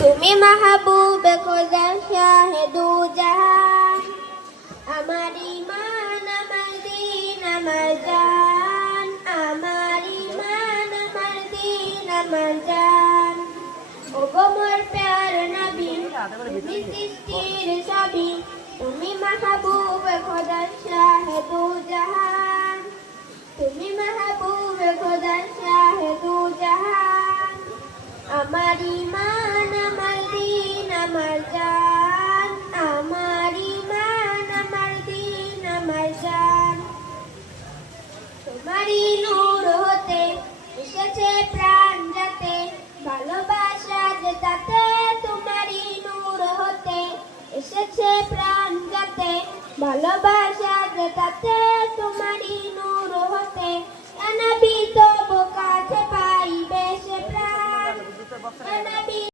তুমি মাহবুব খোদা শাহে দু জাহান, আমার ঈমান আমার দ্বীন আমার জান, আমার ঈমান আমার দ্বীন আমার জান। ওগো মোর প্যার নবী, তুমি সৃষ্টির সবই, তুমি মাহবুব খোদা শাহে দু জাহান, তুমি মাহবুব খোদা শাহে দু জাহান। আমার ঈমান আমার দ্বীন আমার জান, আমার ঈমান আমার দ্বীন আমার জান। তোমারই নূর হতে এসেছে প্রাণ যাতে, ভালোবাসা যে তাতে তোমারই নূর হতে এসেছে প্রাণ যাতে, ভালোবাসা যে তাতে তোমারই নূর হতে। ইয়া নবী তবু কাছে পাইবে সে প্রাণ, ইয়া নবী